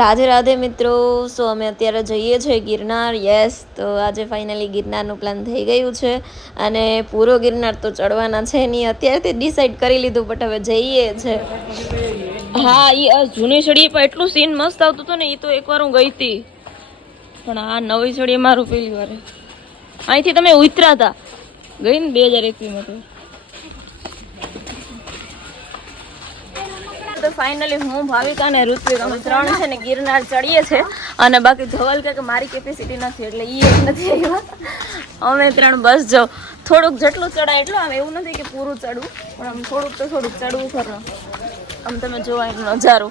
રાધે રાધે મિત્રો. સો અમે અત્યારે જઈએ છીએ ગિરનાર. યસ, તો આજે ફાઇનલી ગિરનારનું પ્લાન થઈ ગયું છે અને પૂરો ગિરનાર તો ચડવાના છે નહીં, અત્યારથી ડિસાઈડ કરી લીધું, બટ હવે જઈએ છે. હા, એ જૂની છડી પર એટલું સીન મસ્ત આવતું હતું ને, એ તો એકવાર હું ગઈ હતી, પણ આ નવી છડી મારું પહેલી વાર. અહીંથી તમે ઉતરા હતા, ગઈ ને 2021 માં. તો ફાઇનલી હું, ભાવિકા અને ઋત્વિક અમે 3 છે ને ગિરનાર ચડીએ છે, અને બાકી ધવલ કે મારી કેપેસિટી નથી એટલે એ નથી આવ્યા. અમે 3 બસ જાઓ, થોડુંક જેટલું ચડાય એટલું. આમ એવું નથી કે પૂરું ચડવું, પણ આમ થોડુંક તો થોડુંક ચડવું ખરું. આમ તમે જોવા એનો નજારો.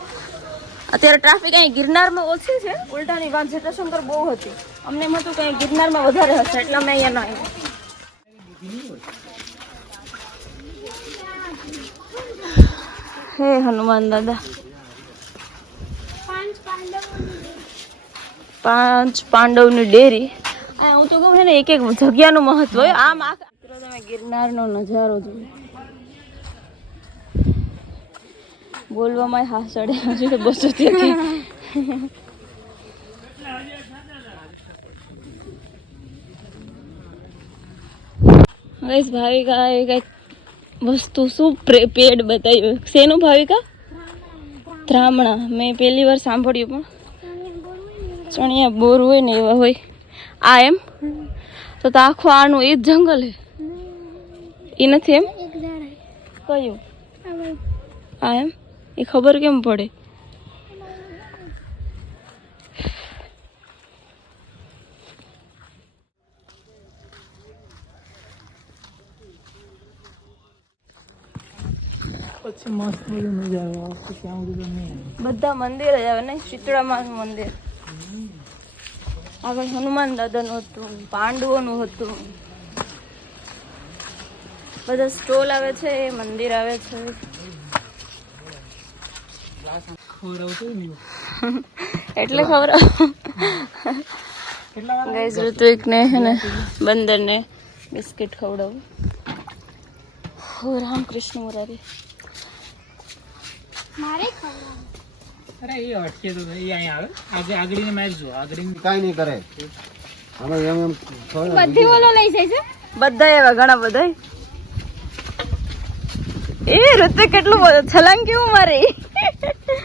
અત્યારે ટ્રાફિક અહીં ગિરનારમાં ઓછી છે, ઉલટાની વાત જટાશંકર બહુ હતી. અમને એમ હતું કે ગિરનારમાં વધારે હશે એટલે અમે અહીંયા ના આવ્યા. હે હનુમાન દાદા, 5 પાંડવની ડેરી. હું તો કહું છે ને, એક એક જગ્યાનું મહત્વ હોય. આમ તમે ગિરનારનો નજારો જોયો, બોલવામાં હા ચડે હજુ તો 200 બસ ભાવિકા એ કઈક વસ્તુ શું પેડ બતાવ્યું. શેનું ભાવિકા? ત્રામણા. મેં પહેલી વાર સાંભળ્યું, પણ ચણિયા બોર હોય ને એવા હોય. આ એમ તો આખું આનું એ જ જંગલ હે? એ નથી એમ? કયું? આ એમ? એ ખબર કેમ પડે? બધા મંદિર જ આવે ને. શીતળામાં મંદિર, આગળ હનુમાન દાદાનું હતું, પાંડવોનું હતું, બધા સ્ટોલ આવે છે, મંદિર આવે છે. એટલે ખબર ગાઈસ, ઋત્વિક ને હે ને બંદર ને બિસ્કિટ ખવડાવું. રામકૃષ્ણ મુરારી મારે ખવડાવું. અરે એ અટકે તો એ અહીં આવે. આજે આગળની મેચ જો, આગળની કાઈ નહીં કરે. અમે એમ બધી ઓલો લઈ જાય છે. બધા એવા ઘણા બધા. એ ઋત્વિક કેટલું છલાંગ કેવું મારે.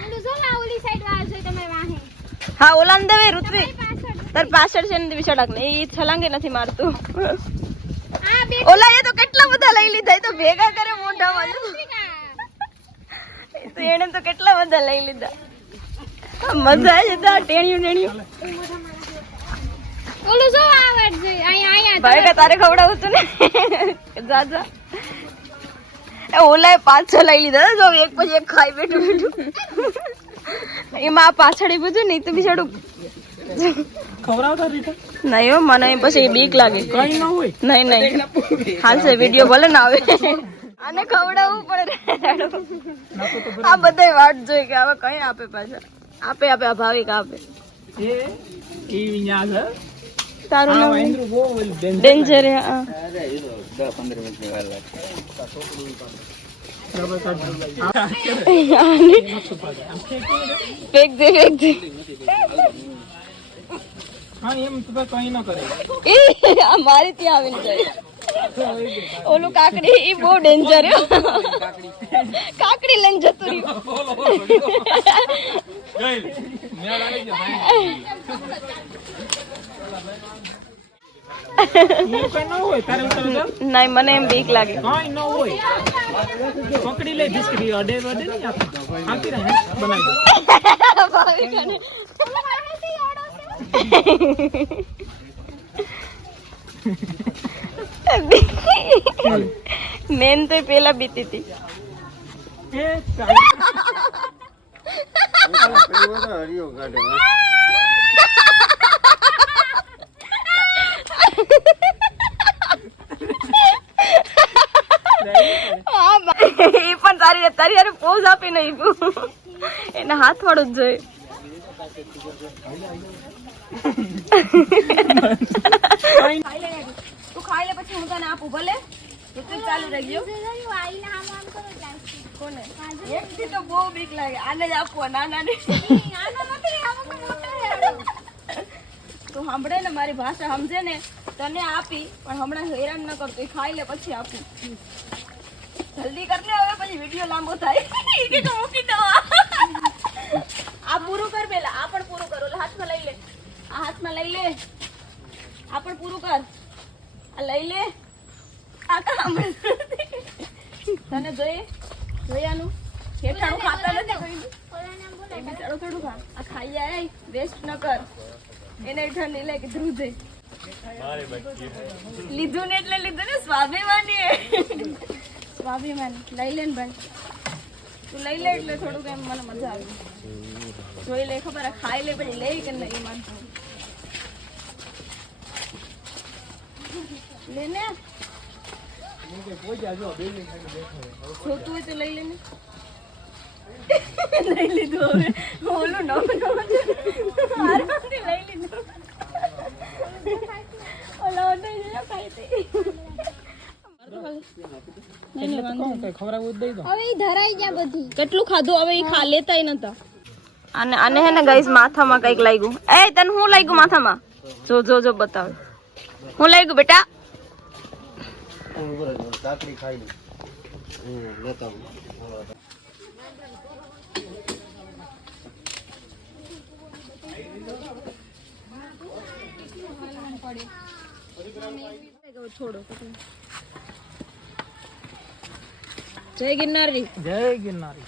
ઓલું જો આ ઓલી સાઈડ વાળા છે તમે વાહે. હા, ઓલા ને દેવે ઋત્વિક પાછળ તાર પાછળ છે ને વિશાળક ને. એ છલાંગે નથી મારતું. આ બે ઓલા એ તો કેટલા બધા લઈ લીધા, એ તો ભેગા કરે મોઢામાં. તો એને તો કેટલા બધા લઈ લીધા. મજા આવી જતા ટેણિયું. ઓલું જો આવડ છે અહીંયા ભાઈ કે તારે ખવડાવું તું ને. જા ઓલા 5-6 લઈ લીધા. જો એક પછી એક ખાઈ બેઠું. એમાં પાછળ બધું નહીં તો બિચારું ખવડાવતા રીટા નહીં હો. મને પછી બીક લાગે. કઈ ના હોય. નહીં હાલશે, વિડીયો ભલે ના આવે. આને ખવડાવવું પડે. આ બધા વાટ જોઈ કે હવે કઈ આપે પાછા. આપે આ ભાવિક આપે. એ વિન્યા છે તારું નામ મહેન્દ્ર બહુ ડેન્જર. હા, 10-15 મિનિટની વાર લાગે. ફેક દે. હા, એમ તો કઈ ના કરે. આ મારી ત્યાં આવીને જાય. ઓલું કાકડી એ બહુ ડેન્જર. કાકડી લઈને જતું નહીં. મને એમ બીક લાગે. કઈ ન હોય. પકડી લે બિસ્કિટ અડે નહીં આપી રહે બનાવી મેન તો પેલા બીતી હતી. હરિયો કાઢે. એ પણ તારી યાર પોઝ આપી નહીં. એને હાથ વાળું જ જોઈએ. તું ખાઈ લે પછી હું તને આપું ભલે. ચાલુ રહી ગયું. કોને? એકથી તો બહુ બીક લાગે. આને જ આપવા નાના ને. સાંભળે ને મારી ભાષા સમજે ને તને આપી, પણ હમણાં હેરાન ન કરતો, એ ખાઈ લે પછી આપું. જલ્દી કર લે હવે, પછી વિડીયો લાંબો થાય. કે તો મૂકી દો. આ પૂરું કર પેલા, આ પણ પૂરું કર. ઓલા હાથમાં લઈ લે, આ હાથમાં લઈ લે, આ પણ પૂરું કર. આ લઈ લે. આ કામ તને જોયાનું હેઠાણું ખાતા નથી કોઈનું. એ બિચારો થોડું ખા. આ ખાઈ જાય, વેસ્ટ ન કર. એને ઠંડી લે કે ધ્રુજે લીધું ને એટલે લીધું ને. સ્વાભિમાની સ્વાભિમાની. લઈ લે ને ભાઈ, તું લઈ લે એટલે થોડુંક એમ મને મજા આવે. જોઈ લે, ખબર ખાઈ લે પછી લે કે નહીં માનતો. લે ને, જોતું હોય તો લઈ લે ને. લઈ લીધું હવે. ઓલું નવું છે આરામથી લઈ લીધું. ઓલા નહીં જો ખાઈ તે. હવે ઈ ધરાઈ ગયા બધી. કેટલું ખાધું હવે, ઈ ખા લેતાય નતા. અને હે ને ગાઈસ, માથામાં કઈક લાગ્યું. એ તને શું લાગ્યું માથામાં? જો જો જો બતાવ, શું લાગ્યું બેટા? કાકડી ખાઈ લેતા થોડો જય ગિરનારી. જય ગિરનારી.